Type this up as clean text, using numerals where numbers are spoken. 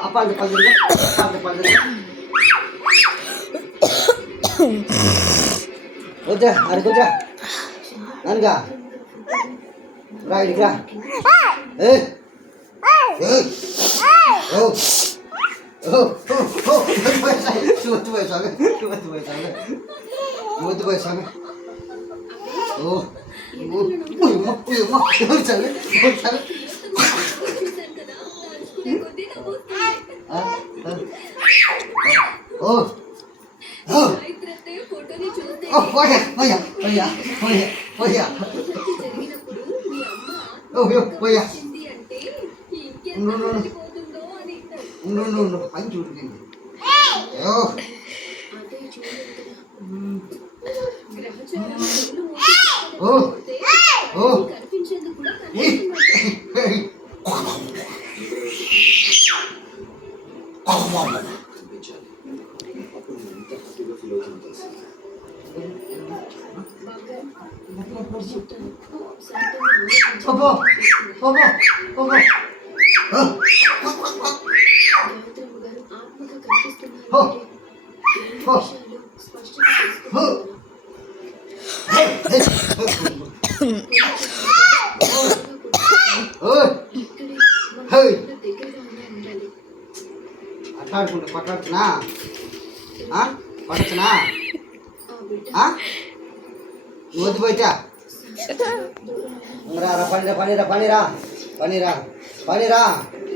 apa depan dulu, udah, ada udah, enggak, right, enggak, పట్టొచ్చునా పట్టొచ్చునా వద్దు బయట రా పనిరా పనిరా పనిరా పనిరా పనిరా